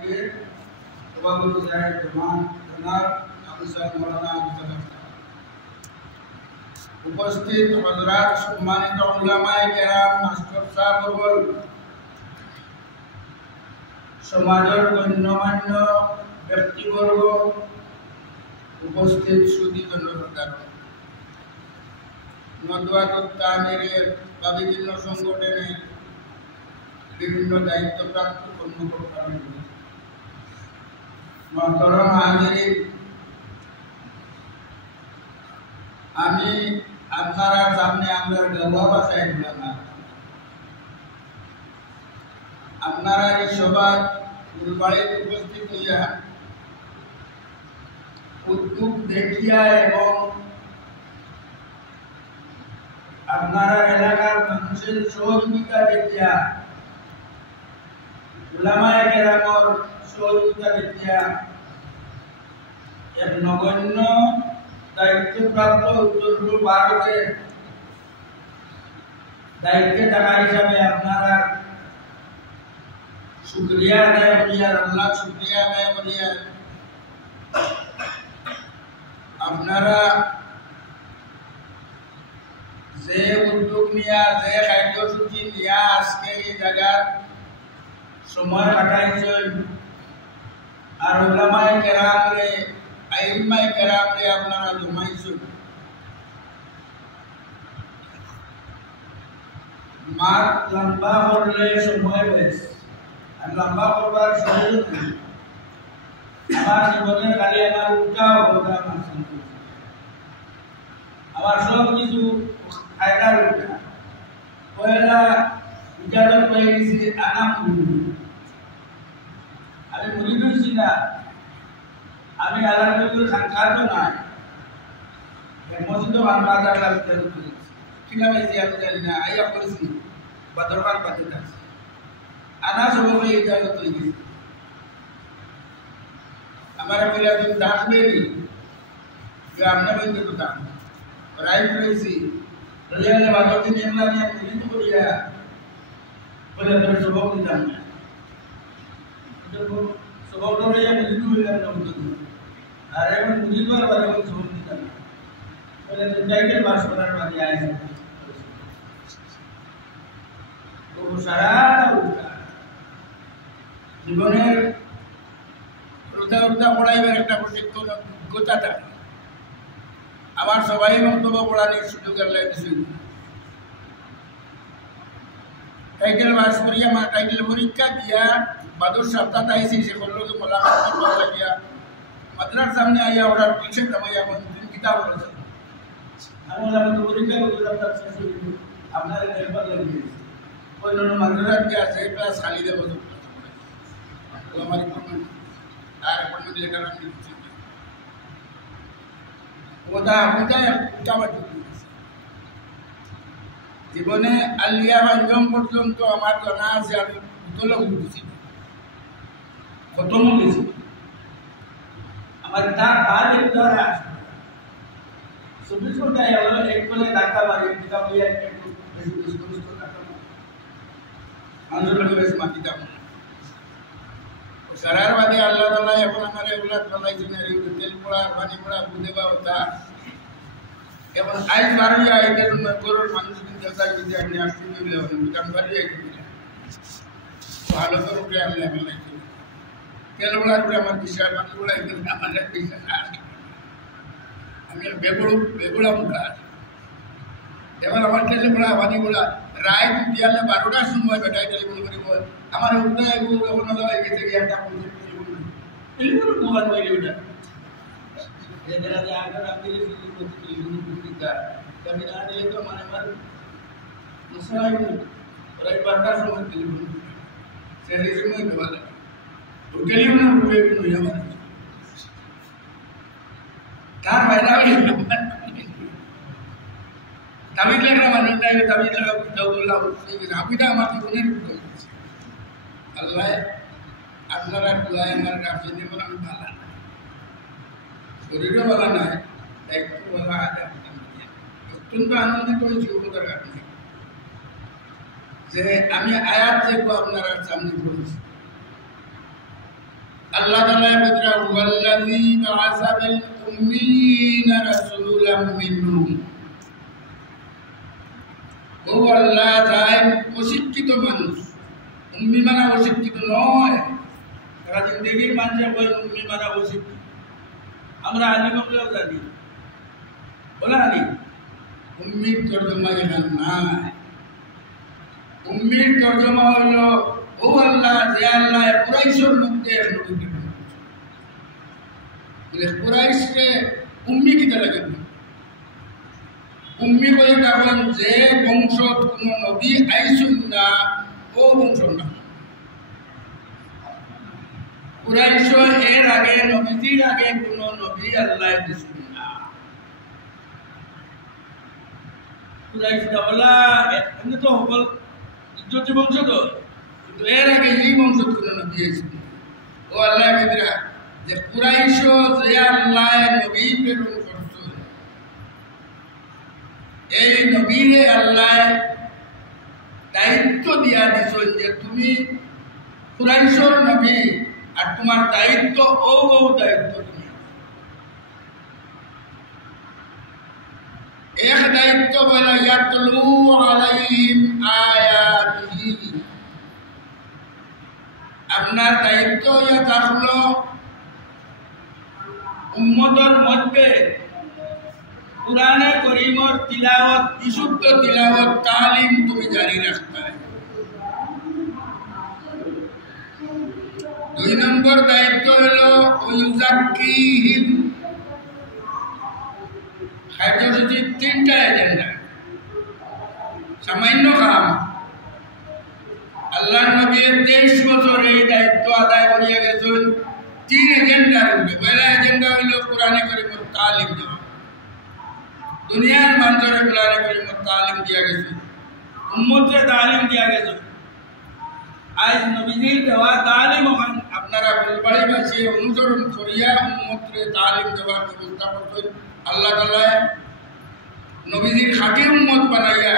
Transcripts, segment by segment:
দিয়ে সভাপতি সাহেব জনাব আবু সাহেব মৌলানা উপস্থিত হযরত সম্মানিত উলামায়ে কেরাম মাস্টার সাহেবগণ সমাজের গণ্যমান্য ব্যক্তিবর্গ উপস্থিত সুধী জনতার নদওয়াতুত তামিরের বা বিভিন্ন সংগঠনের বিভিন্ন দায়িত্বপ্রাপ্ত কর্মকর্তা মহতরম হাজিরিন, আমি আপনারা সামনে আমার গর্ব ভাষায় বললাম, আপনারা এই সভায় ফুলবাড়িতে উপস্থিত হইয়া উদ্যোগ দেখিয়া এবং আপনারা এলাকার মানুষের সহযোগিতা দেখিয়া উলামায়ে কেরামের সহযোগিতা দেখিয়া এক নগণ্য দায়িত্বপ্রাপ্ত উত্তর ভারতের দায়িত্বে থাকা হিসাবে আপনারা শুকরিয়া আদায় করিয়া আল্লাহ শুকরিয়া আদায় করিয়া আপনারা যে উদ্যোগ নিয়া যে কার্যসূচি নিয়া আজকে এই জায়গার সময় কাটাইছেন আর উলামায়ে কেরামরে আইম্মায়ে কেরামরে আপনারা জমাইছেন, মার লম্বা করলে সময় বেশ আর লম্বা করবার সময় নেই। আমার জীবনের খালি আমার উল্টা অবস্থা, আমার সব কিছু ফায়দার উল্টা। পয়লা ইজাজত পেয়ে গেছি আনাম আমি মুরিদ হইছি না, আমি আল্লাহর সাক্ষাৎ নাই মসজিদ বাংলাদেশ ঠিক আছে আমি জানি না আইয়া করেছি বা দরকার পাতি আছে আনা সবাই ইজাজত হয়ে গেছে। আমার বলে তুমি ডাকবেনি যে আমরা বলতে তো ডাক রাইট রয়েছি রেলে বাজার দিন এমলা নিয়ে মুরিদ করিয়া বলে তোর সবক দিতাম না সবক ধরে মুরিদ হইলাম না আর এখন মুরিদ হওয়ার বাদে সবক দিতাম না বলে তো যাইতে বাস করার বাদে আইসা তো সারা জীবনের রোজা পড়াইবার একটা প্রশিক্ষণ অভিজ্ঞতা থাকে। আমার সবাই বক্তব্য পড়ানোর সুযোগ আল্লাহ দিয়েছেন। টাইটেল পাস করিয়া আমার টাইটেল পরীক্ষা দিয়া বাদর সপ্তাহ আইসি সে বললো যে মোলাকাত করতে লাগিয়া মাদ্রাসার সামনে আইয়া ওরা টিশার্ট নামাইয়া কিতাব বলেছে আমি বললাম তো পরীক্ষা করতে সপ্তাহ শেষ হয়ে গেল আপনার দেখবার লাগিয়ে ওই জন্য মাদ্রাসার যে আছে ক্লাস খালি দেবো আমার আর অ্যাপয়েন্টমেন্ট লেটার আমি দিচ্ছি জীবনে আলিয়া বাঞ্জম পর্যন্ত আমার জানা আছে আমি উতলক বুঝেছি খতম হয়েছি আমার তার বাদ একটু চব্বিশ ঘন্টায় এক বলে ডাক্তার বাড়ি কিতাব লিয়ে একটু মানুষের বেশি মাতি যাব সারার বাদে আল্লাহ তাআলা এখন আমার এগুলা বানাইছেন তেল পোড়া পানি পোড়া বুঝে বা ওটা এবং আইন বাড়িয়া এটার গরুর মানুষ কিন্তু দেখার যদি আপনি আসতে দিলে দোকান বাড়িয়া ভালো করে উঠে আমি বানাইছি তেল পোড়া করে আমার বিষয় পানি পোড়া আমার বিষয় আমি বেগুড়া মুখা এবার আমার তেল পোড়া পানি পোড়া রায় দিয়ালে 12টার সময় বেটাই টেলিফোন করিব আমার উল্টায় এখন হয়ে গেছে কি একটা টেলিফোন মোবাইল হয়ে ওটা এরা যে আগে রাতে টেলিফোন করতে কবি না দিলে তো মানে আমার মুসলাই ওরা 12টার সময় টেলিফোন সেই সময় দেওয়া লাগে তো টেলিফোন রুপে নই আমার তার বাইরে তামিল লেখা মানুষটাই তামিল লেখা বললাম আমিটা আমার জীবনের আল্লাহ আপনারা দোয়ায় আমার কাছে নেবেন আমি ভালো না শরীরও ভালো নয় দায়িত্ব ভালো আছে অত্যন্ত আনন্দিত হয়েছি উপকার আপনি যে আমি আয়াত দেখবো আপনারা সামনে পড়েছি আল্লাহ তাআলা বলেন ওয়াল্লাযী বা'আসা বিল উম্মিয়িনা রাসূলাম মিনহুম ও আল্লাহ তাআলা অশিক্ষিত মানুষ উম্মি মানে অশিক্ষিত নয় সারা জিন্দেগির মানুষের বই উম্মি মানে অশিক্ষিত আমরা আলিম বলেও জানি বলে আলিম উম্মির তর্জমা এখানে নাই উম্মির তর্জমা হলো ও আল্লাহ যে আল্লাহ কুরাইশের মধ্যে নবী দিবেন বলে কুরাইশকে উম্মি কি লাগে উম্মি বলে কারণ যে বংশ কোন নবী আইসুন না ও বংশ না কুরাইশ এর আগে নবীজির আগে কোন নবী আল্লাহ দিছেন না কুরাইশ বলা এমনি তো হবল ইজ্জতি বংশ তো কিন্তু এর আগে এই বংশ কোন নবী আইসুন ও আল্লাহ বিদরা যে কুরাইশ যে আল্লাহ নবী প্রেরণ করছেন এই নবীরে আল্লাহ দায়িত্ব দিয়া দিছেন যে তুমি কুরাইশের নবী আর তোমার দায়িত্ব ও দায়িত্ব তুমি এক দায়িত্ব বলা ইয়াতলু আলাইহিম আয়াতিহি আপনার দায়িত্ব ইয়া থাকলো উম্মতের মধ্যে কুরআনে কারীমের তিলাওয়াত বিশুদ্ধ তিলাওয়াত তালিম তুমি জারি রাখতে হবে দুই নম্বর দায়িত্ব হলো ইউজাক্কিহিম কার্যসূচির তিনটা এজেন্ডা সামান্য কাম আল্লাহর নবী 23 বছর এই দায়িত্ব আদায় করিয়া গেছেন তিন এজেন্ডার উপরে পয়লা এজেন্ডা হলো কোরআনে কারীমের তালিম দেওয়া দুনিয়ার মানুষের কোরআনে কারীমের তালিম দিয়া গেছে উম্মতকে তালিম দিয়া গেছে আজ নবীজির দেওয়া তালিম আপনারা ফুলবাড়ি বাসিয়ে অনুসরণ করিয়া উম্মতকে তালিম দেওয়ার ব্যবস্থা করছেন আল্লাহ তাআলা নবীজির খাঁটি উম্মত বানাইয়া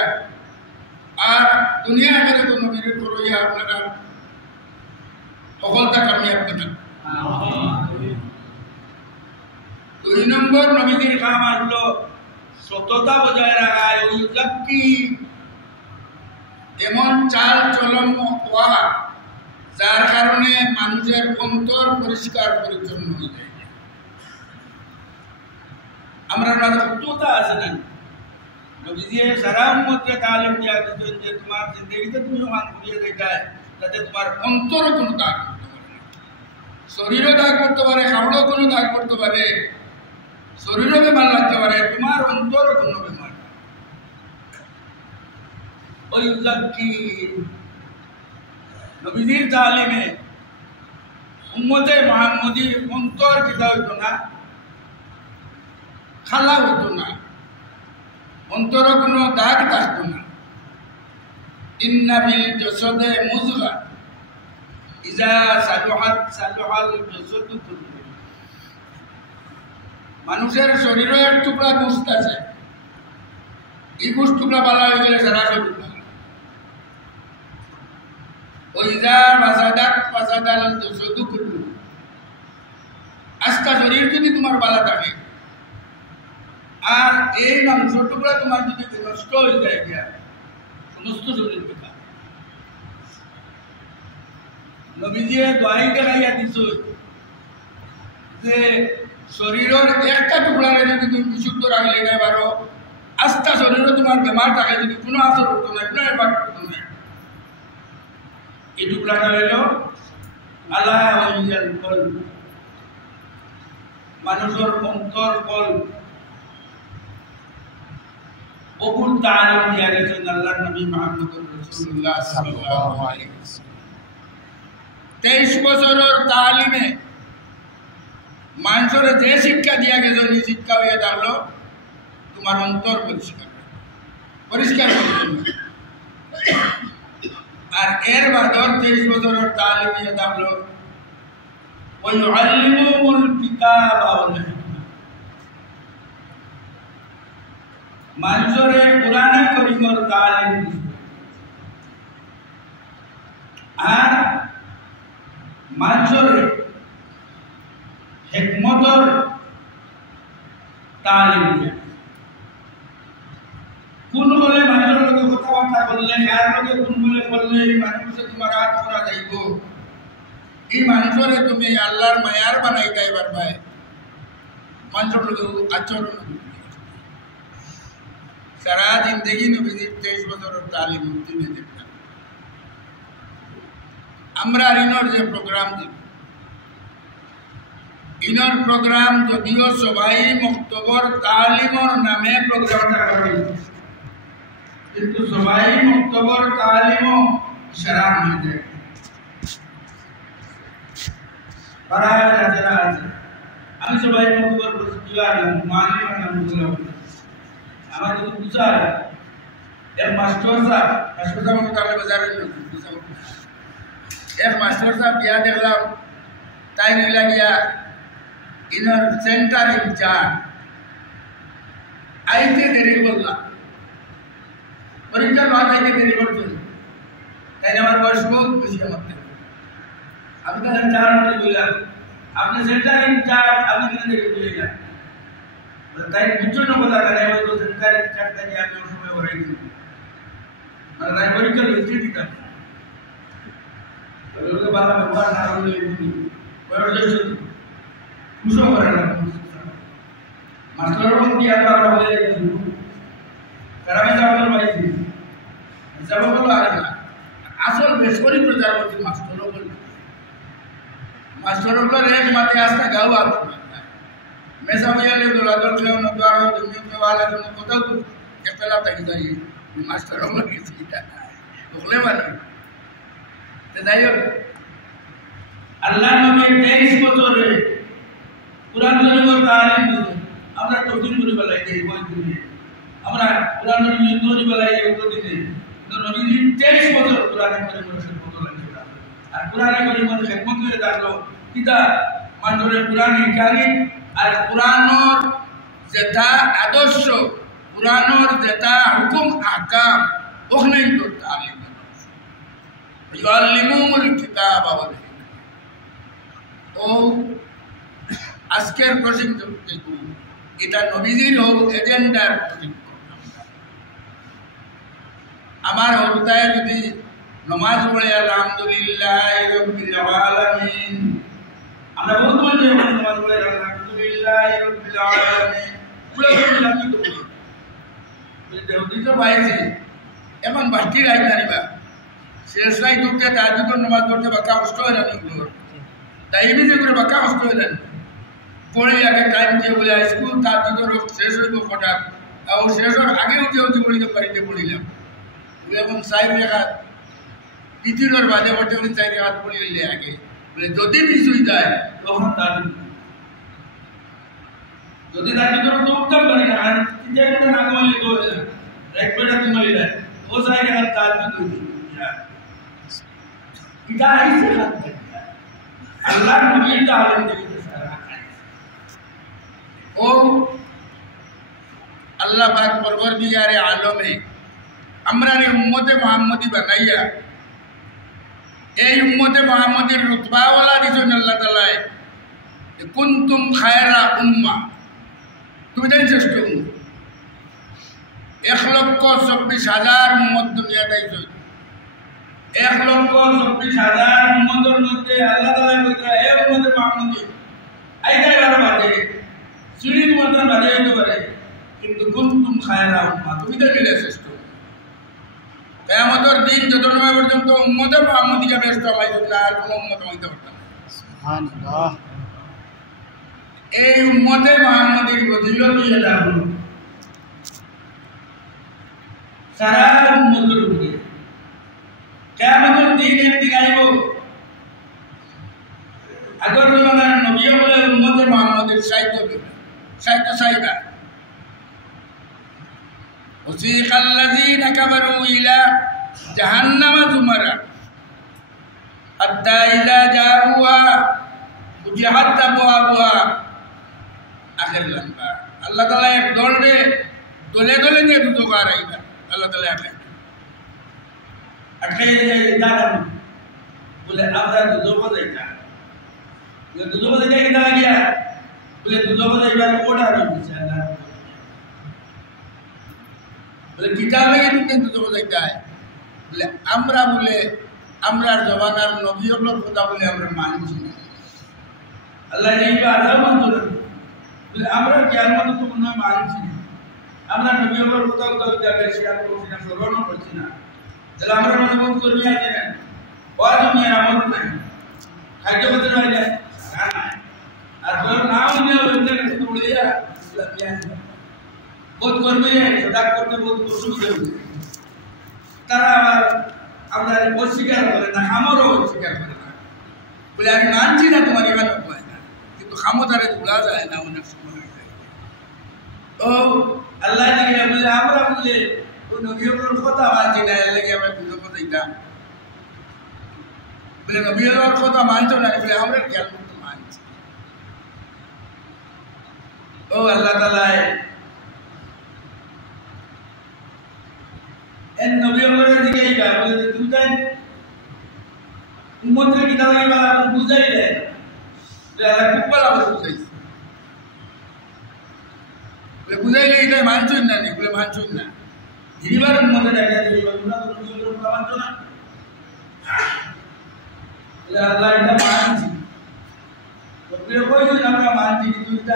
আর দুনিয়া আখেরাত নবীর করিয়া আপনারা সফলতা কামিয়াব করেন দুই নম্বর নবীজির কাম হলো সততা বজায় রাখা ইউজাক্কি এমন চাল চলন হওয়া যার কারণে মানুষের অন্তর পরিষ্কার পরিচ্ছন্ন হয়ে যায় আমরা সত্যতা আছে না নবীজি সারা উম্মতকে তালিম দিয়া দিতেন যে তোমার জিন্দগিতে তুমি মান করিয়ে দেখায় যাতে তোমার অন্তর কোনো দাগ করতে পারে শরীরও দাগ করতে পারে হাওড়ও কোনো দাগ করতে পারে শরীরও বেমার লাগতে পারে তোমার অন্তরও কোনো বেমার ওই উল্লাকি নবীজির তালিমে উম্মতে মুহাম্মদীর অন্তর কিতা হইতো না খালা হইতো না অন্তর কোনো দাগ থাকতো না ইন্না বিল জাসাদে মুযগা ইজা সালুহাত সালুহাল জাসাদু কুল্লু মানুষের শরীরে এক টুকরা গোশত আছে এই গোশত টুকরা ভালো হয়ে গেলে সারা শরীর ওইজা মাসাদাত মাসাদাল জাসাদু কুল্লু আস্তা শরীর যদি তোমার ভালো থাকে আর এই মাংস টুকরা তোমার যদি নষ্ট হয়ে যায় গিয়া সমস্ত শরীর বেকার নবীজি দোয়াই দেখাইয়া দিছ যে শরীরের একটা টুকরারে যদি তুমি বিশুদ্ধ রাখলে না পারো আস্তা শরীরে তোমার বেমার থাকে যদি কোনো আসর হতো না কোনো এবার হতো না এই টুকরাটা হইল আল্লাহ কল মানুষের অন্তর কল অকুল তালিম দিয়া গেছেন আল্লাহর নবী মুহাম্মদ রাসূলুল্লাহ সাল্লাল্লাহু আলাইহি ওয়াসাল্লাম 23 বছরের তালিমে মানুষের যে শিক্ষা দিয়া গেছে এই শিক্ষা হয়ে থাকলো তোমার অন্তর পরিষ্কার পরিষ্কার আর এর বাদর 23 বছরের তালিম দিয়ে থাকলো ওই আল্লিমুল কিতাব ওয়াল হিকমা মানুষের কোরআনে কারীমের তালিম আর মানুষের হিকমতর তালিম দেয়। কোন বলে মানুষের লগে কথাবার্তা করলে কার লগে কোন বলে বললে এই মানুষে তোমার হাত করা যাইব, এই মানুষরে তুমি আল্লাহর মায়ার বানাইতে পারবে। মানুষের লগে আচরণ সারা জিন্দগি নবীজির 23 বছরের তালিম তুমি দেখতাম। আমরা ইনর যে প্রোগ্রাম দিব, ইনর প্রোগ্রাম যদিও সবাই মক্তবর তালিমর নামে প্রোগ্রামটা করে, কিন্তু সবাই মক্তবর তালিমও ইশারা হয়ে পাড়ায় যারা আছে। আমি সবাই মক্তবর বসতিওয়ার মালিক নাম বললাম, আমার যদি বুঝার এক মাস্টার সাহেব মতো তাহলে বাজারে এক মাস্টার সাহেব গিয়া দেখলাম তাই নিলা গিয়া ইনার সেন্টার ইনচার্জ আইতে দেরি বললাম, পরীক্ষার বাদ আইতে দেরি করতো, তাই আমার বয়স বহুত বেশি। আমার আমি তাহলে 4 মিনিট বললাম, আপনি সেন্টার ইনচার্জ, আপনি কেন দেরি বললেন? তাই বুঝছো না কথা, তাই হয়তো সেন্টার ইনচার্জ থেকে আমি ওই সময় করাই দিই, মানে তাই পরীক্ষা লিখতে দিতাম। লোকে বাবা ব্যবহার না করলে বয়স খুশো করে না, মাস্টারও দিয়ে আমরা বলে গেছি কারামে যাওয়ার পাইছি যাব বলো আর না। আসল বেসরকারি প্রজাপতি মাস্টারও বলি, মাস্টারও এক মাঠে আসতে গাও আর মেসা বইয়ালে দোলাদল খেয়ে নদুয়ারও দুনিয়া वाला তুমি কোথাও তো একলা থাকি যাই মাস্টারও বলি এটা বলে মানে তাই আল্লাহ নবী 23 বছরে কুরআন শরীফের তালিম দিতেন। আমরা তফসির করে বলাই দেই বই দিনে, আমরা কুরআন শরীফ করে বলাই দেই ওই দিনে, তো নবী 23 বছর কুরআন শরীফের খেদমত করেছেন। আর কুরআন শরীফের খেদমত করে দাঁড়ালো কিতা মানুষের কুরআন কারীম আর কুরআনের যেটা আদর্শ, কুরআনের যেটা হুকুম আহকাম ওখানেই তো তালিম ইউআল্লিমুল কিতাব ওয়াল হিকমা। ও আজকের প্রশিক্ষণ এটা নবীজির এজেন্ডার প্রশিক্ষণ। আমার হৃদয়ে যদি নমাজ পড়ে আলহামদুলিল্লাহ রাব্বিল আলামিন, আমরা বহুত মানুষ নমাজ পড়ে আলহামদুলিল্লাহ রাব্বিল আলামিন পুরো বললাম কি বলি বলতে তো পাইছি এমন বাকি রাই জানিবা শেষ রাই করতে তাহাজ্জুদের নামাজ পড়তে বাকা কষ্ট হয় না, তাই এমনি যে করে বাকা কষ্ট হয় না পড়ে আগে টাইম দিয়ে বলে স্কুল তাহাজ্জুদের শেষ হইব হঠাৎ, আর শেষ হওয়ার আগে উঠে উঠে পড়িতে বাড়িতে পড়িলাম এখন 4 রেখাত দ্বিতীয়র বাদে বটে উনি 4 রেখাত পড়িলে আগে বলে যদি মিস হয়ে যায় তখন তাহাজ্জুদ, যদি তাহাজ্জুদের তো উত্তম পারি না আর তিনটা ঘন্টা না ঘুমাইলে তো হয় না, এক ঘন্টা ঘুমাইলে ও 4 রেখাত তাহাজ্জুদ হইছে। এটা আইছে আল্লাহ নবী তাআলা দেখতে সারা ও আল্লাহ পাক পরওয়ারদিগারে আলমে আমরারে উম্মতে মুহাম্মদি বানাইয়া এই উম্মতে মুহাম্মদির রুতবাওয়ালা দিছেন আল্লাহ তাআলা, কুনতুম খায়রা উম্মাহ, তুমি দেন শ্রেষ্ঠ উম্মত। 1,24,000 উম্মত দুনিয়াতে আইছে, 1,24,000 উম্মতের মধ্যে আল্লাহ তাআলা কইরা এই উম্মতে মুহাম্মদি আইতাই আর বাদে সিঁড়ির মতন বাদে হইতে পারে, কিন্তু কুনতুম খায়রা উম্মাহ, তুমি তো মিলে শ্রেষ্ঠ। কিয়ামতের দিন যতক্ষণ পর্যন্ত উম্মতে মুহাম্মদিকে ব্যস্ত হইতো না আর কোনো উম্মত হইতে পারত না। সুবহানাল্লাহ। এই উম্মতে মুহাম্মদির ফজিলত এটা হলো সারা উম্মতের উপরে কিয়ামতের দিন একদিন আইব, আগর জমানার নবী বলে উম্মতে মুহাম্মদের সাহিত্য চাইবা وسيق الذين كفروا إلى جهنم زمرا حتى إذا جاءوها فتحت أبوابها آخر الأنباء الله تعالى एक दौड़ में दोले दोले ने दूधों का रहेगा Allah تعالى अटके दादा बोले अब दादा दूधों को देता বলে দুজো বলে যাই কিনা লাগিয়া বলে দুজো বলে এবার ওটা রয়েছে আল্লাহ বলে কিতাব লাগে তুমি দুজো বলে যায় বলে আমরা বলে আমরার জবানার নবীর কথা বলে আমরা মানছি না আল্লাহ এই আল্লাহ মানতো বলে আমরা কিয়ামত তো মনে মানছি আমরা নবীর কথা কথা বেশি আর করছি না স্মরণ করছি না তাহলে আমরা মনে মত করবি আছে না ওই দুনিয়ার আমল নাই খাদ্য করতে পারি না আর তোর নাম নিয়ে বলতে গেছে উড়ে যা ইসলামিয়া বহুত করবে সদা করতে বহুত অসুবিধা হচ্ছে তারা আবার আমরা অস্বীকার করে না আমারও অস্বীকার করে না বলে আমি মানছি না তোমার এবার হয় না কিন্তু ক্ষমতারে তোলা যায় না অনেক সময় তো আল্লাহ থেকে বলে আমরা বলে নবীর কথা মানছি না এর লাগে আমরা বুঝতে পারতাম বলে নবীর কথা মানছো না বলে আমরা জ্ঞান মতো মানছি ও আল্লাহ তাআলা এন নবীর দিকে এইবা বলে তুমি তাই উম্মতের কিতাব এইবা বুঝাইলে যে আল্লাহ খুব ভালো বুঝাইছে বলে বুঝাইলে এটা মানছুন না বলে মানছুন না হিরিবার উম্মতের দেখা দিবা তোমরা তো নবীর কথা মানছো না বলে আল্লাহ এটা মানছি নবীর কইছেন আমরা মানছি কিন্তু এটা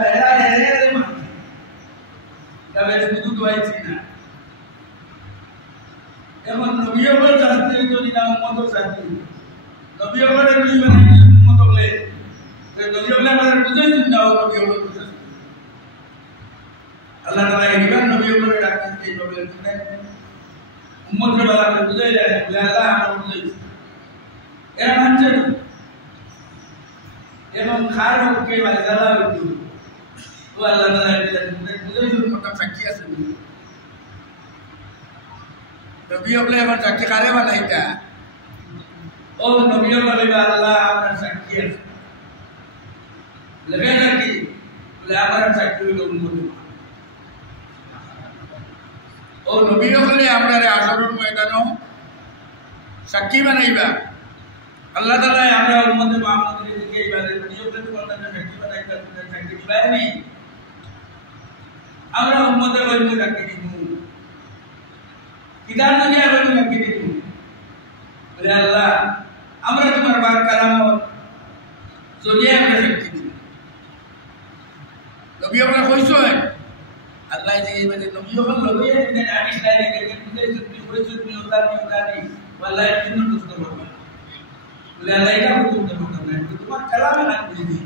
এরা মানছি তবে শুধু দোয়াইছি না এমন নবীর শাস্তি যদি না উম্মতের শাস্তি নবীর যদি মানে উম্মত বলে নবীর মানে বুঝাই দিন না নবীর আল্লাহ তাআলা এইবার নবীর ডাকতে নবীর উম্মতের বেলা বুঝাই দেয় বলে আল্লাহ আমরা বুঝাইছি এরা মানছে না এবং খার হোককে মানে জ্বালা হইতো ও আল্লাহ তাআলা বুঝাইছি উম্মতের সাক্ষী আছে নবী বলে আমার সাক্ষী কারে বানাইতা ও নবী বলে আল্লাহ আপনার সাক্ষী আছে লেবে নাকি বলে আমার সাক্ষী হইল উম্মত ও নবী বলে আমরা আসরের ময়দানও সাক্ষী বানাইবা আল্লাহ তাআলা আমরা উম্মত মুহাম্মদের দিকে ইবাদত নবী বলে তোমাদের সাক্ষী বানাইতা তোমাদের সাক্ষী দিবানি আমরা উম্মতের বলতে সাক্ষী দিব কিতাব নিয়ে আমি রাখি দিই বলে আল্লাহ আমরা তোমার বাক কালাম জড়িয়ে আমরা সাক্ষী দিই নবী আমরা কইছো আল্লাহ যে মানে নবী হল নবী যে হাদিস লাইনে গেছে তুমি কইছো তুমি ওদানি ওয়াল্লাহি তুমি বুঝতে পারবে বলে আল্লাহ এটা বুঝতে পারবে না তোমার কালামে না বুঝি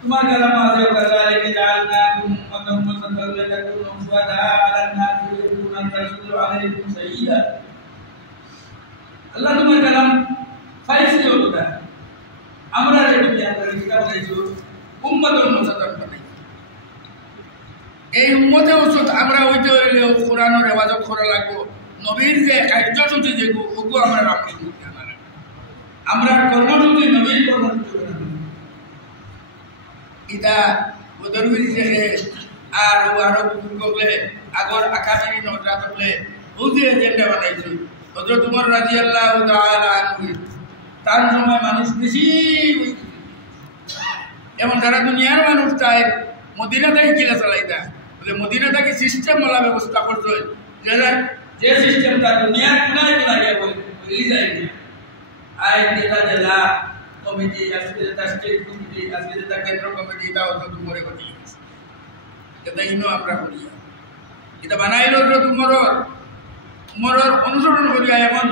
তোমার কালাম আছে কালালে জাআলনাকুম উম্মাতাম মুসাদ্দাকাতান লিতাকুনু শুহাদা আলান নাস ওয়া রাসূলু আলাইকুম সাইয়্যিদা আল্লাহ তোমার কালাম ফাইসি হতো আমরা এই দুনিয়া করে কিতাব পাইছো উম্মাতুল মুসাদ্দাকাতান এই উম্মতে ওসত আমরা হইতে হইলে কোরআনের ইবাদত করা লাগবো নবীর যে কার্যসূচি যেগু ওগু আমরা রাখতে আমরা কর্মসূচি নবীর কর্মসূচি ইদা বদরুল শেখে আর আরো বুজুর্গলে আগর আকামিরি নজরা করলে বুঝে এজেন্ডা বানাইছে হযরত উমর রাদিয়াল্লাহু তাআলা আনহু তার সময় মানুষ বেশি এমন যারা দুনিয়ার মানুষ চায় মদিনা থেকে কিলা চালাইতা বলে মদিনা থেকে সিস্টেম ওলা ব্যবস্থা করতে যে সিস্টেমটা দুনিয়ার কোনায় কোনায় বলি যায় আয় যেটা জেলা কমিটি আজকে যেটা স্টেট কমিটি আজকে যেটা কেন্দ্র কমিটি এটা হতো তোমারে করি এটা ইনো আমরা করি এটা বানাইল উমরের অনুসরণ করিয়া এমন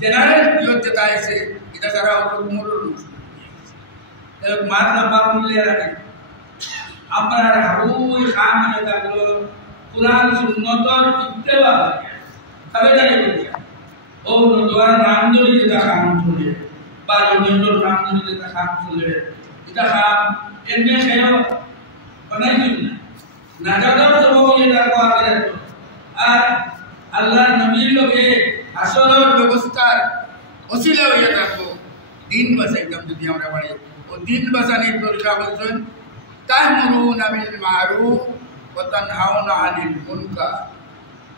জেনারেল পিয়ত যেটা আছে এটা যারা উমরের অনুসরণ মার নাম্বার মিলিয়ে রাখে আপনার হাবুই খান যেটা কোরআন সুন্নতর ইত্তেবা তবে জানি বলিয়া ও নদওয়ার নামদলি যেটা খান চলে বা জমির নামদলি যেটা খান চলে এটা খান এমনি খেয়েও বানাইছেন না জানার সময় এটা কোয়ারে আর আল্লাহর নবীর লগে আসরের ব্যবস্থার ওসিলা হইয়া থাকো দিন বাঁচাইতাম যদি আমরা বাড়ি ও দিন বাঁচানির তরিকা বলছেন তা'মুরুনা বিল মা'রুফ ওয়া তানহাউনা আনিল মুনকার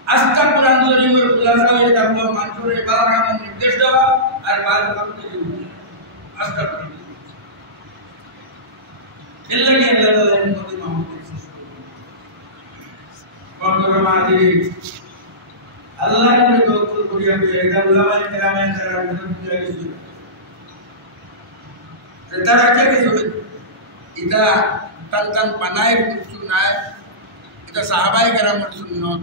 আস্তা কোরআন শরীফের খুলাসা হয়ে থাকলো মানুষের ভালো কামের নির্দেশ দেওয়া আর ভালো কাম থেকে আস্তা এল্লা কি আল্লাহ তাআলা উম্মতে মুহাম্মদ বর্তমান মাঝে আল্লাহ কে তওয়াক্কুল করিয়া এটা উলামা কেরামের দ্বারা বিরোধিতা কিছু তারা কে কিছু এটা তান পানায় সুন্নাহ এটা সাহাবায়ে কেরামের সুন্নাত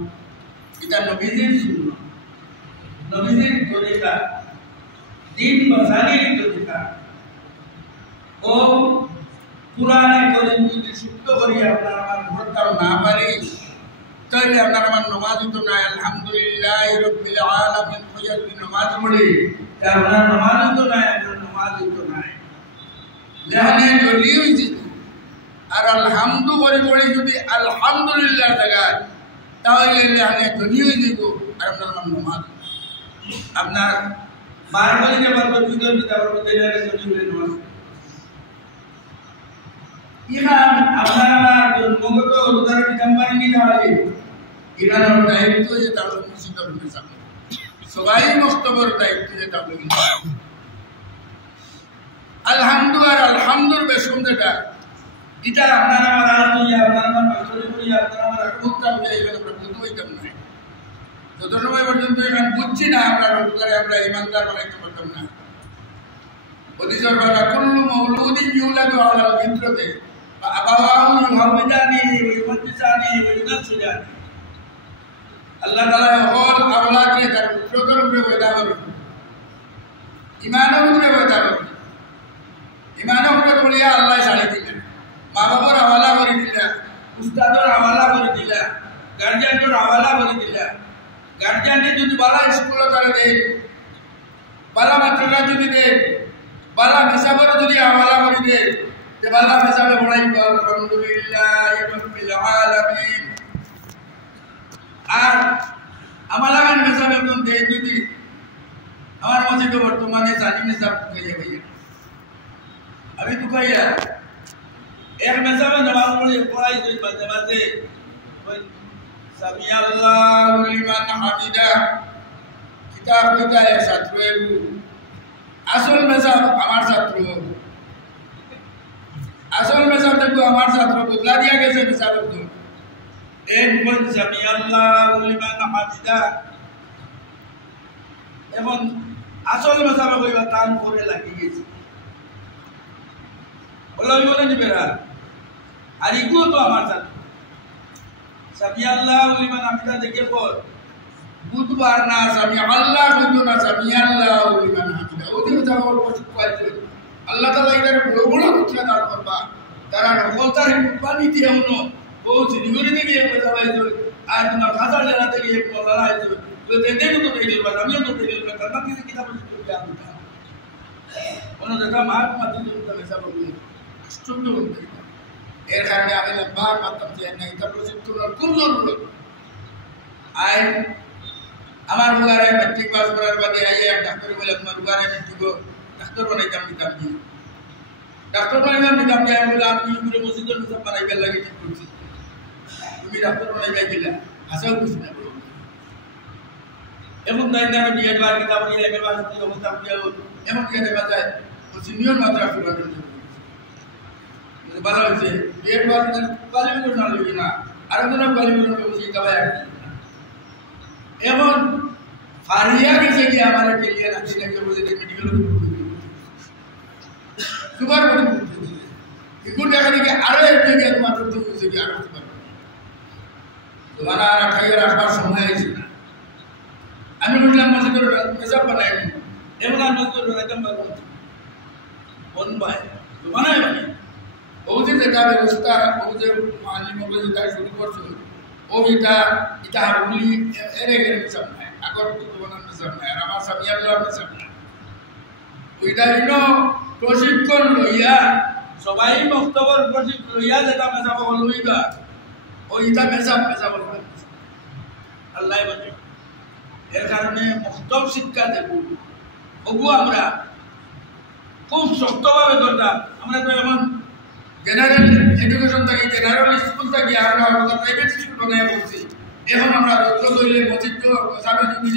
এটা নবীজির সুন্নাত নবীজির তরিকা দিন বাজানির তরিকা ও কুরআনে কারীম যদি শুদ্ধ করিয়া আপনারা আমার পড়তাম না পারি তাহলে আপনার আমার নামাজ তো না আলহামদুলিল্লাহি রাব্বিল আলামিন হইয়া যদি নামাজ পড়ি তাহলে নামাজ তো না নামাজ তো না লেহানে যদি হইছে আর আলহামদু করে পড়ি যদি আলহামদুলিল্লাহ জায়গায় তাহলে লেহানে যদি হইছে আর আপনার আমার নামাজ আপনার বারবারই যে বারবার ভিতর ভিতর দেয়ালে যদি হইলে নামাজ ইমান আপনার মগজ উদাহরণ কোম্পানি নিতে হবে ইমানের দায়িত্ব যে তাবলীগ মসজিদ হবে সবাই মুস্তবর দায়িত্ব যে তাবলীগ আলহামদুলিল্লাহ বেসুন্দটা এটা আপনার আমার আলোচনা আপনার আমার মাসুল করি আপনার আমার খুবটা বুঝাই গেল বুঝতে হইতাম না যত সময় পর্যন্ত ইমান বুঝছি না আমরা রোজগারে আমরা ইমানদার বানাইতে পারতাম না ওদিসর বাবা কুল্লু মাউলুদিন ইউলাদু আলাল ফিতরাতে আবাওয়াহু ইউহাবিদানি ওয়া ইউমাজ্জিসানি ওয়া ইউনাসিরানি আল্লাহ তাআলা হল আওলাদকে তার পুত্রদের উপরে ওয়াদা করেন ইমানের উপরে ওয়াদা করেন ইমানের উপরে বলিয়া আল্লাহ ছাড়ি দিলেন মা বাবার হাওয়ালা করে দিলেন উস্তাদের হাওয়ালা করে দিলেন গার্জিয়ানের হাওয়ালা করে দিলেন গার্জিয়ানকে যদি বালা স্কুলে তারা দেয় বালা মাত্রা যদি দেয় বালা হিসাবের যদি হাওয়ালা করে দেয় যে বালা হিসাবে পড়াই আলহামদুলিল্লাহি রাব্বিল আলামিন আর আমালাগান হিসাবে কোন দেয় যদি আমার মসজিদে বর্তমানে সালিম হিসাব হয়ে যাবে আমি তো কইয়া এক মেসাবে নামাজ পড়াই যদি মাঝে মাঝে সামি আল্লাহু লিমান হামিদা কিতাব লিখায় ছাত্র আসল মেসাব আমার ছাত্র আসল মেসাব দেখো আমার ছাত্র বদলা দিয়া গেছে মেসাবের তো এক কোন সামি আল্লাহু লিমান হামিদা এবং আসল মেসাবে কইবা কাম করে লাগি গেছে বলে নিবেরা আর ইগো তো আমার ছাত্র সামি আল্লাহু লিমান হামিদা দেখে পর বুধবার না সামি আল্লাহ কিন্তু না সামি আল্লাহু লিমান হামিদা ওদিকে যাওয়ার পর কইতে আল্লাহ তাআলা এর বড় উচ্চতা দান করবা তারা বলতার পানি দিয়ে উনো বহুত নিগরি দিয়ে যাবাই তো আর তোমার খাতা জানাতে গিয়ে বলা আছে তো দেন তো দেই দিবা আমিও তো দেই দিবা কারণ কি কিতাব পড়তে আমি ওনা দেখা মাত মাধ্যমে তো সব স্টুডেন্ট বলতে এর কারণে আমি বার মাধ্যম দিয়ে নাই তা প্রযুক্তি খুব জরুরি আই আমার ঘরে মেট্রিক পাস করার বাদে আইয়া ডাক্তার বলে তোমার ঘরে মেট্রিক ডাক্তার বানাইতাম দিতাম কি ডাক্তার বানাইতাম দিতাম কি আমি বলে আপনি পুরো মসজিদের সব বানাইবার লাগে ঠিক করছি তুমি ডাক্তার বানাইবা দিলা আসল কিছু না এমন নাই না বিএড বার কিতাব নিয়ে এমএ বার কি অবস্থা কি এমন কি দেখা যায় সিনিয়র মাদ্রাসা স্টুডেন্ট ভালো হয়েছে বিএড বার কোয়ালিফিকেশন লাগবে না আর কোনো কোয়ালিফিকেশন বেশি কবাই এমন ফারিয়া গেছে কি আমার ক্লিয়ার আছে নাকি বলে মেডিকেল সুগার বলে ইকুন দেখা দেখে আরো একটু গিয়ে তোমার তো বুঝে কি আরো তোমার আর খাইয়ে রাখবার সময় আছে না আমি বললাম মসজিদের মেসাব বানাই এমন আর মসজিদের রাখতাম পারবো কোন ভাই তো বানাই মানে ও যে দেখা ব্যবস্থা ও যে মালি মগজ যেটা শুরু করছো ও এটা হারুলি এর মেসাব নাই আগর তো বানান মেসাব নাই আর আমার সামি আল্লাহ মেসাব নাই ওইটা ইনো প্রশিক্ষণ লইয়া সবাই মক্তবর প্রশিক্ষণ লইয়া যেটা মেসাব লইবা ওইটা মেসাব আল্লাহ বলে এর কারণে মক্তব শিক্ষা দেব ওগু আমরা খুব শক্তভাবে দরকার আমরা তো এমন জেনারেল এডুকেশন থাকি জেনারেল স্কুল থাকি আমরা প্রাইভেট স্কুল বানাই বলছি এখন আমরা যত দইলে মসজিদ সামনে যদি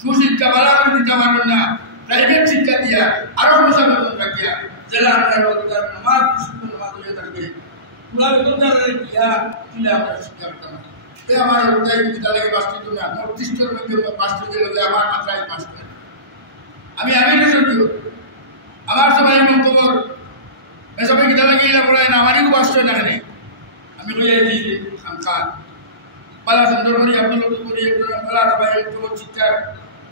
সুশিক্ষা বালা করে দিতে পারবেন না প্রাইভেট শিক্ষা দিয়া আরো মশাবেদন রাখিয়া জেলা আমরা নামাজ বিশুদ্ধ নামাজ হয়ে থাকবে পুরা বেতন যারা দিয়া দিলে আমরা শিক্ষা করতাম না। এই আমার উদয় বিদ্যালয়ে বাস্তব না নর্থ-ইস্টের মধ্যে বাস্তব দিলে আমার মাথায় বাস্তব আমি শুনছি আমার সবাই বক্তব্য এসবে বিদ্যালয় গিয়ে পড়ায় না আমারই বাস্তব না আমি বুঝাইছি খানকার পালা সুন্দর করি আব্দুল করি পালা সবাই বক্তব্য শিক্ষার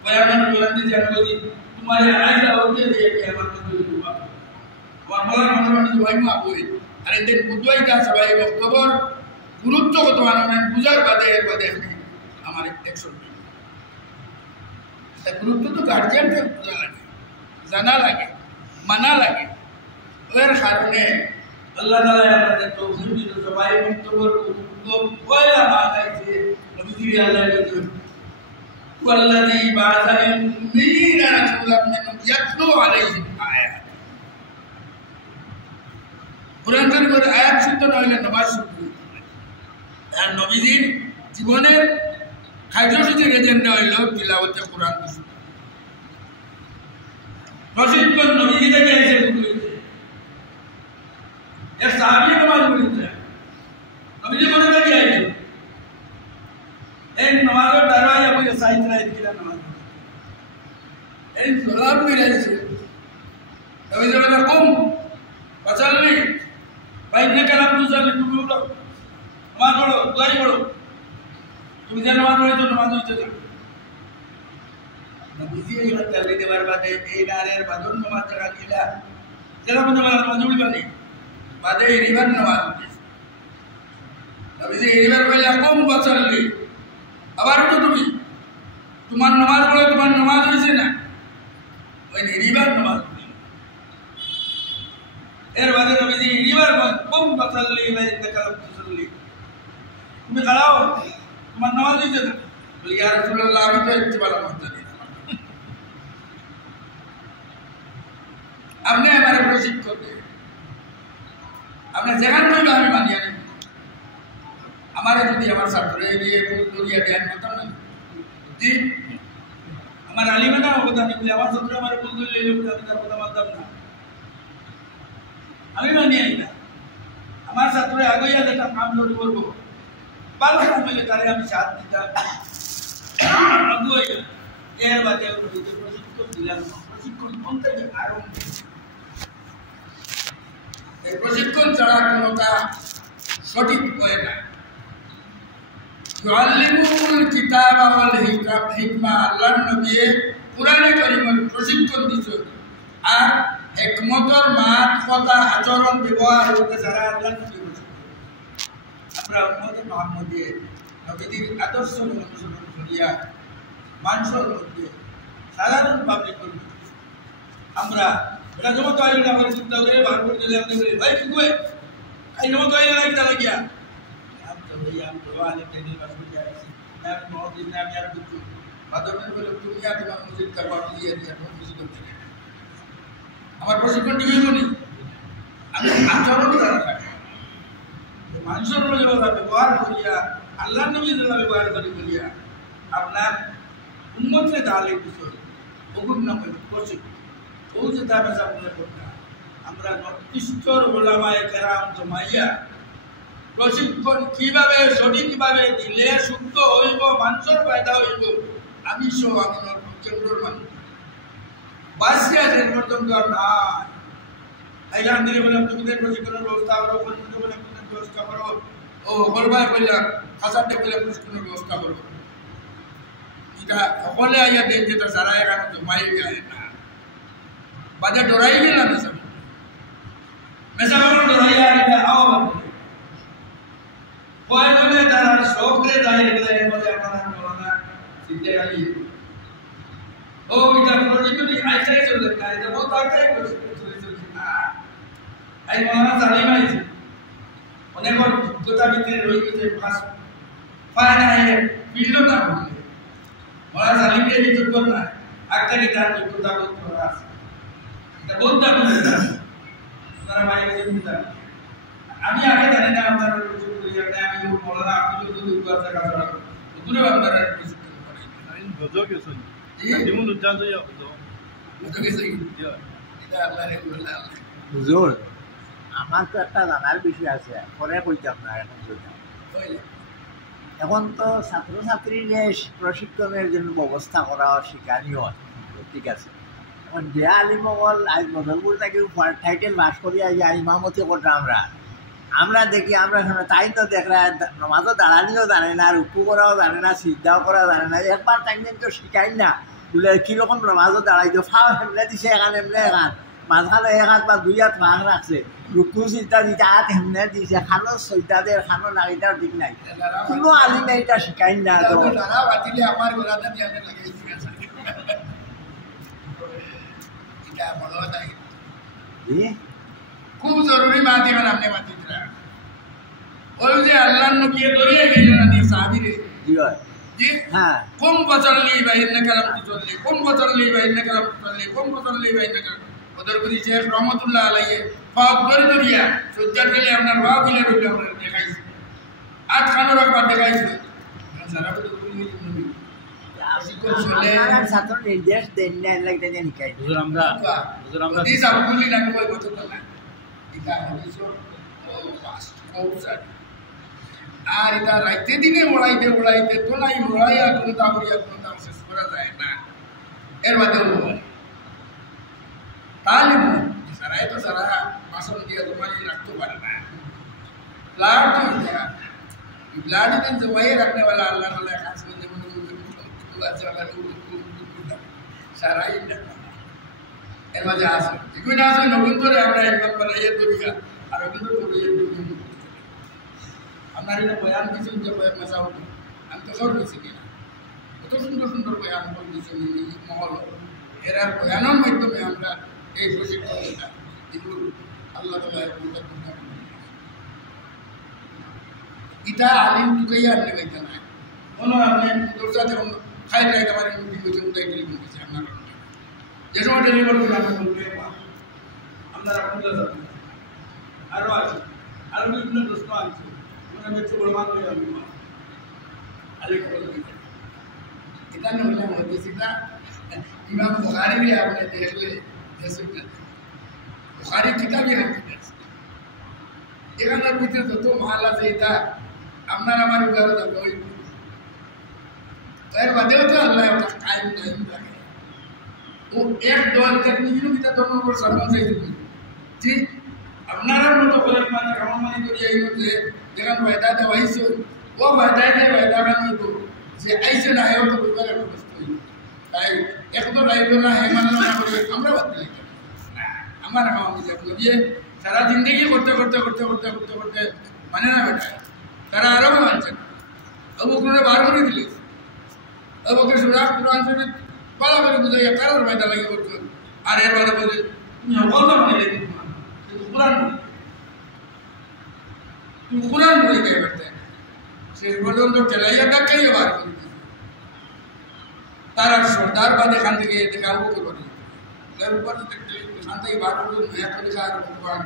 বয়ান বয়ান দিয়ে জানো যে তোমার আইসা হতে দিয়ে আমার মধ্যে আমার বলার মনে হয় ভাই মা বই আর এদের বুঝাইটা সবাই বক্তব্য গুরুত্ব কত মানেন বুঝার বাদে আমার 100 গুরুত্ব তো গার্জিয়ানকে বোঝা লাগে জানা লাগে মানা লাগে এর কারণে আল্লাহ তাআলা আমাদের তৌফিক দিতে সবাই বক্তব্যের গুরুত্ব পয়লা বাতাইছে নবীজি আল্লাহ বলেন ওয়াল্লাযী বা'আসা ফিল উম্মিয়িনা রাসূলাম মিনহুম ইয়াতলু আলাইহিম আয়াত কোরআন শরীফের আয়াত শুনতে না হলে নামাজ শুনতে আর নবীজির জীবনের কার্যসূচির এজেন্ডা হইল তিলাওয়াতে কোরআন প্রশিক্ষণ নবীজি থেকে এসে শুরু হয়েছে এক সাহাবী নামাজ পড়েছে নবীজি মনে থেকে আইছে এই নামাজের দরওয়াজা বলে সাইড রাইট দিলা নামাজ এই সালাম দিলাইছে নবীজি বলে কুম ফাসাল্লি বাইনে কালাম তুসাল্লি তুমি উঠো নামাজ পড়ো দোয়াই পড়ো তুমি যে নামাজ পড়েছো নামাজ হইছে না নবীজি এই কথা বলে দেওয়ার বাদে এই নারের বাদন নামাজ জায়গা দিলা যারা মনে হয় নামাজ পড়বে বাদে রিভার নামাজ নবীজি রিভার বলে কম বাঁচালি আবার তো তুমি তোমার নামাজ পড়ে তোমার নামাজ হইছে না ওই রিভার নামাজ এর বাদে নবীজি রিভার কম বাঁচালি ভাই কালাম তুসাল্লি তুমি খাড়াও তোমার নামাজ হইছে না বলি ইয়া রাসূলুল্লাহ আমি তো ইত্তিবা করতে দিই আপনি আমার প্রশিক্ষণ দেন আপনি যেখানে বলবেন আমি মানিয়ে নেব আমার যদি আমার ছাত্র এগিয়ে দরিয়া ধ্যান করতাম না জি আমার আলিমানা কথা আমি বলি আমার ছাত্র আমার বন্ধু লেলে আমি তার কথা মানতাম না আমি মানিয়ে না আমার ছাত্র আগে যেটা কাম শুরু করবো ভালো কাজ হলে তারে আমি সাথ দিতাম এর বাদে প্রশিক্ষণ দিলাম প্রশিক্ষণ কোনটা আরম্ভ এই প্রশিক্ষণ ছাড়া কোনোটা সঠিক হয় না ইউআল্লিমুল কিতাবা ওয়াল হিকমা আল্লাহর নবী কুরআনে কারীমের প্রশিক্ষণ দিছে আর হিকমতের মাত কথা আচরণ ব্যবহার হতে ছাড়া আল্লাহর নবী আমরা উম্মতে মুহাম্মদীর নবীর আদর্শ অনুসরণ করিয়া মানুষের মধ্যে সাধারণ পাবলিকের আমরা এটা জমা তো আইলে আমরা চিন্তা করে বার করে দিলে আমাদের বলি ভাই ঠিক হয় এই জমা তো আইলে লাগতে লাগিয়া আম তো ভাই আম তো আলে তেনি বাস করে যাচ্ছি না মহদিন না আমি আর কিছু বাদরের বলে তুমি আর তোমার মসজিদ করবা দিয়ে দিয়ে কিছু করতে আমার প্রশিক্ষণ দিবেই বলি আমি আচরণ করা মানুষের যেভাবে ব্যবহার করিয়া আল্লাহ নবী যেভাবে ব্যবহার করিয়া আপনার উম্মতকে তাহলে বিষয় বহুর নাম প্রশিক্ষণ ও যে তার মনে করতাম আমরা নর্থ-ইস্টের ওলামায়ে কেরাম জমাইয়া প্রশিক্ষণ কিভাবে সঠিকভাবে দিলে শুদ্ধ হইব মানুষের ফায়দা হইব আমি সহ আমি কেন্দ্রের মানুষ বাসিয়া নির্বাচন কর নাই আইলাম দিলে বলে তোমাদের প্রশিক্ষণের ব্যবস্থা করো বলে ব্যবস্থা করো ও বলবার বললাম হাজারটা বলে প্রশিক্ষণের ব্যবস্থা করো এটা সকলে আইয়া দেন যেটা সারা এখানে জমাই যায় না বাজে ডরাই গেলাম মেসা ডরাইয়া এটা আও কয় বলে তারা শোকরে যায় বলে এর মধ্যে আপনারা ডরানা সিদ্ধে আলি ও এটা প্রশিক্ষণ আইসাই চলে না এটা বহুত আগে প্রশিক্ষণ চলে না আই মানা জানিম আইছে অনেক যোগ্যতা ভিতরে রয়ে গেছে ক্লাস ফায়দা আইয়ে বিল্ড না হলে মানা জানিমকে যোগ্য না একটা কি তার যোগ্যতা বহুত করা আছে এটা বহুত দাম আছে তারা মাই গেছে আমি আগে জানি না আপনারা প্রশিক্ষণ করি আমি বললাম আপনি যদি যোগ্যতা কাজ করেন দূরে আপনারা প্রশিক্ষণ করেন আমি বুঝো গেছি দিমু দুটা যাও বুঝো গেছি এটা আল্লাহর বলা বুঝো আমার তো একটা জানার বিষয় আছে, পরে কইতাম না, এখন কইতাম। এখন তো ছাত্রছাত্রীদের প্রশিক্ষণের জন্য ব্যবস্থা করা হয়, শিখানিও হয়, ঠিক আছে। এখন যে আলিমগল আজ বদলপুর থেকে টাইটেল বাস করিয়া যে ইমামতি করতাম আমরা দেখি, আমরা শোনা তাই তো দেখরা নমাজও দাঁড়ানিও জানে না, রুকু করাও জানে না, সিদ্ধাও করা জানে না। একবার তাই তো শিখাই না বলে কীরকম নমাজও দাঁড়াইতো, ফাও হেমলে দিছে এখান এমনি এখান, মাঝখানে এক হাত বা দুই হাত ভাগ রাখছে, রুকু সিদ্ধা দিতে হাত হেমনে দিছে, খানো সৈতাদের খানো নাগিটার দিক নাই, কোনো আলিমে এটা শিখাই না। তো আমার গোলাটা দিয়ে লাগাইছি খুব জরুরি বাত এখন আপনি মাতিরা ওই যে আল্লাহ নবী দরিয়ে গেলেন না সাহাবীরে জি হ্যাঁ কোন বছরলি বাইনে কালাম তুসল্লি, কোন বছরলি বাইনে কালাম তুসল্লি, কোন বছরলি বাইনে কালাম ওদের বলি শেখ রহমতুল্লাহ আলাইহি ফাক দরিয়া সুজ্জাত গেলে আপনার ওয়া গিলে রইল আমরা দেখাইছি, আজ খানোর একবার দেখাইছি সারা তো বলি নবী ছাত্র নির্দেশ দেন না, লাগতে জানি কাই আমরা দিস আবুলি না কই কথা তো না এটা হইছো ফাস্ট কোর্সার আর এটা রাইতে দিনে ওড়াইতে তো নাই ওড়াইয়া কোন তাবরিয়া কোন তাম শেষ করা যায় না। এর বাদে তালিম সারাই তো সারা ভাষণ দিয়ে তোমার রাখতে পারে না, ब्लड तो ब्लड में जो वही रखने वाला अल्लाह ने खास करके सारा ही এর মাঝে আছে এগুলো আছে নবীনগরে আমরা একদম বানাইয়ে তরিকা আর রবীন্দ্র কবির আপনার এটা বয়ান কিছু যে বয়ান মজা উঠে আমি তো সব বলছি কিনা কত সুন্দর সুন্দর বয়ান করতেছি মহল এরা বয়ানের মাধ্যমে আমরা এই প্রশিক্ষণটা কিন্তু আল্লাহ তাআলা এটা আলিম তুই আর নেই না কোনো আপনি দরজাতে খাই খাই তোমার মুখে চলতে গেলে বলতেছি আপনার যে সময় ডেলিভার করে আপনি বলবেন আমরা আপনাদের সাথে আরো আছে আরো বিভিন্ন প্রশ্ন আছে মানে বেঁচে বড় মান হয়ে যাবে আলী করে এটা নইলে হইতেছি না ইমাম বুখারী भी आपने देख ले जैसे बुखारी किताब ही है এখানের ভিতরে যত মাল আছে এটা আপনার আমার উদাহরণ যাবে ওই এর বাদেও তো আল্লাহ ওটা কায়েম নাই রাখে ও এক দল টেকনিক্যাল কিতা ধর্ম উপর সম্মান চাই জি আপনার মতো করে মানে রামানি করি এই যে যেখান ওয়াদা দেওয়া হয়েছে ও ওয়াদা দিয়ে ওয়াদা বানিয়ে তো যে আইসে না এও তো বিবাহের ব্যবস্থা তাই এক তো রাইলো না হে মানলো না করে আমরা বাদ দিই না আমার হাওয়া যাবে যে সারা জিন্দগি করতে করতে করতে করতে করতে করতে মানে না বেটা তারা আরো মানছে আবু বকরের বার করে দিলে আবু বকর সুরাত কুরআন শরীফ ভালো করে বুঝাইয়া কারোর ফায়দা লাগে করতে আর এর বাদে বলে তুমি বলতো মানে লেগে কিন্তু কুরআন বলে কে করতে শেষ পর্যন্ত চালাইয়া ডাকাই বার করে তারা সর্দার বাদে খান থেকে দেখা আবু বকর করে এর উপর শান্ত এই বার করে নয়া তরিকা আর ভগবান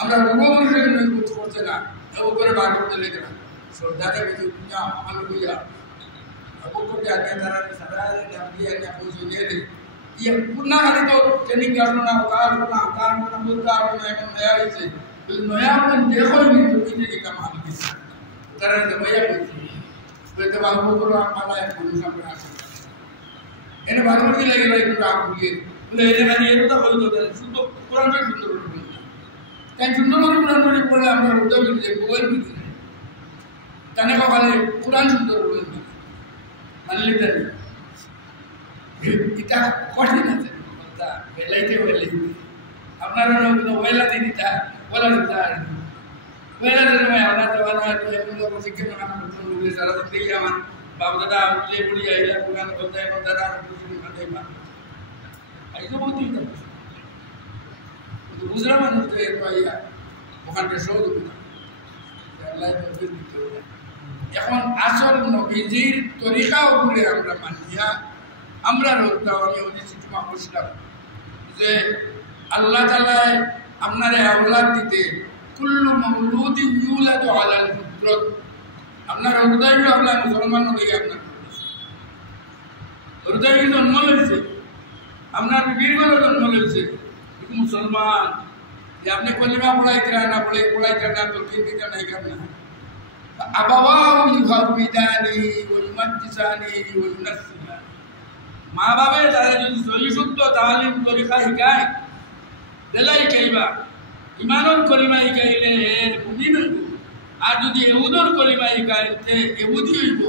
আমরা রূপবন্ধের জন্য কিছু করছে না আবু করে বার করতে লেগে না সর্দারে কিছু যা আমল কইয়া আবু করে আগে তারা সারা নাম দিয়ে না পৌঁছে দিয়ে দে ये पुन्हा खाली तो ट्रेनिंग करना ना कार ना बोलता और ना नया इसे तो नया अपन देखो नहीं तो किसी की कमाल की तरह से भैया कोई तो बाबू को माला है पुलिस का प्रयास એને બારવટી લાગી રહી તો આપ બોલીએ એટલે એને ખાલી એ તો કહ્યું તો શુદ્ધ કુરાન માં સુંદર બોલ્યું કાઈ સુંદર કુરાન બોલી બોલે আমরা উত্তর দিতে বল দিতে তানে খালি কুরআন সুন্দর বলেন মানলে দেন এটা কঠিন আছে কথা বেলাইতে আপনারা তো ওয়েলা দিতা ওলা দিতা ওয়েলা দিতে मैं আমরা তো বানা তো এগুলো শিখে না করতে বলে সারা দিন দিয়ে আমার বাপ দাদা উঠলে পড়ি আইলা কুরআন বলতে আমার দাদা কুরআন পড়তে মা আইতো বলতে তো বুঝরা মানুষ তো এর পাইয়া ওখানে শোধ না আল্লাহ তৌফিক দিতে হবে এখন আসল নবীজির তরিকা উপরে আমরা মানিয়া আমরা রোজা আমি ওই সিস্টেমে বসলাম যে আল্লাহ তাআলা আপনারে আওলাদ দিতে কুল্লু মাউলুদিন ইউলাদু আলাল ফিতরাত আপনার হৃদয় আপনার মুসলমান হয়ে আপনার হৃদয় জন্ম লেগেছে আপনার বীরগুলো জন্ম লেগেছে মুসলমান যে আপনি কলিমা পড়াইতেরা না পড়াইতেরা না তো ঠিক দিতে নাই কেন আবাওয়াহু ইউহাউবিদানি ওয়া ইউমাজ্জিসানি ওয়া ইউনাসসিরানি মা বাবা তারা যদি সহি শুদ্ধ তালিম তরিকা শিখায় দেলাই খাইবা ইমানর কলিমা শিখাইলে মুমিন হইব আর যদি ইহুদর কলিমা শিখাইতে ইহুদি হইব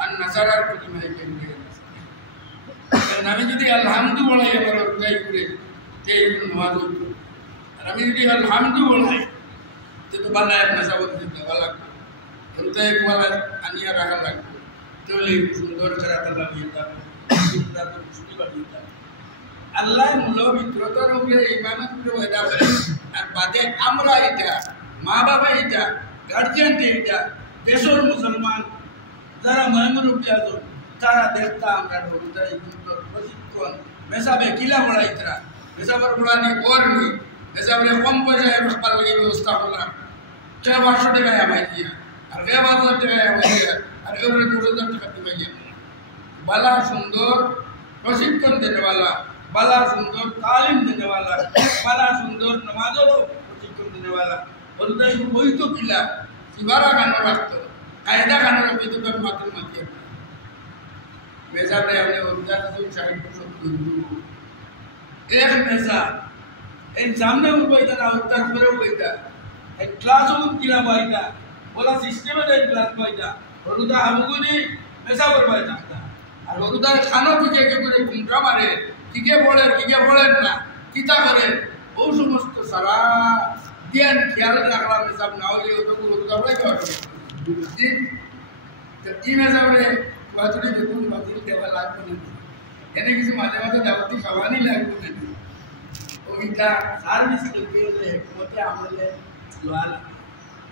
আর নাসারার কলিমা শিখাইলে কারণ আমি যদি আলহামদু বলাই আমার উদাই করে তে নামাজ হইব আর আমি যদি আলহামদু বলাই তো বানায় নাসাবত দিতে ভালো লাগবে উদাই বলা আনিয়া রাখা লাগবে তাহলে সুন্দর চারাটা লাগিয়ে যাবে আল্লাহ মূল মিত্রতার উপরে ইমানের উপরে ওয়াদা করে আর বাদে আমরা এটা মা বাবা এটা গার্জিয়ান এটা দেশের মুসলমান যারা মহামুরব্বী আছে তারা দেখতা আমরা রোজাই সুন্দর প্রশিক্ষণ মেসাবে কিলা বড়াইতরা মেসাবার বড়ানি করনি মেসাবে কম পয়সায় রসপাল লাগে ব্যবস্থা করলাম 500 টাকায় আমায় দিয়া আর 1000 টাকায় আমায় দিয়া আর এবারে 2000 টাকা দিবে বালা সুন্দর প্রশিক্ষণ দেনেওয়ালা বালা সুন্দর তালিম দেনেওয়ালা বালা সুন্দর নমাজেরও প্রশিক্ষণ দেনেওয়ালা বলতাই বই তো কিলা সিবারা গানো রাখতো কায়দা গানো রাখতো তো মাত্র মাতিয়ে মেসাবে আপনি উদ্যান से 60% एक मेसा इन सामने उठवायता ना उत्तर पर उठवायता एक क्लास में किला बायता बोला सिस्टम में एक क्लास बायता और उधर हमगुनी मेसा पर बायता আর ওগুদার খানো থেকে করে ঘুমটা মারে কিকে বলে না কিতা করে ও সমস্ত সারা জ্ঞান খেয়াল রাখলাম সব না হলে ওগুলো বলে কি কি মেসাবে বাতুরি দেখুন বাতুরি দেওয়া লাগবে না এনে কিছু মাঝে মাঝে দাওয়াতি খাওয়ানি লাগবে না ওইটা সার্ভিস করতে হলে মতে আমলে লোয়ালা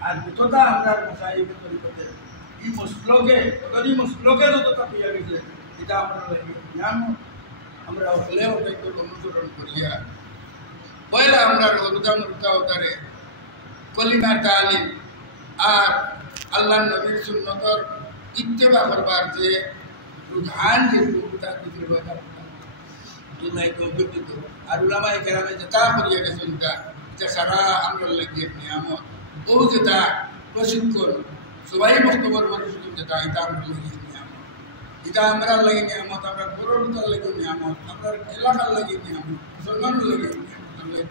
আর কথা আমরা মশাইব তরিকতে এই মসলকে যত তাপিয়া গেছে এটা আমরা জ্ঞান আমরা হলেও একটু অনুসরণ করিয়া পয়লা আমরা রোজাম রুতাওতারে কলিমা তালিম আর আল্লাহ নবীর সুন্নতর ইত্তেবা করবার যে রুঝান যে তার ভিতরে বাধা দুলাই তো অভিজ্ঞত আর উলামায়ে কেরামে যেটা করিয়া গেছেন তা সারা আমরা লাগিয়ে নিয়ামত ও যেটা প্রশিক্ষণ সবাই বক্তব্য মানুষ যেটা এটা আমরা লাগিয়ে এটা আমরা লাগে নিয়ামত আমরা গরুর লাগে নিয়ামত আমরা এলাকার লাগে নিয়ামত মুসলমানের লাগে নিয়ামত আল্লাহ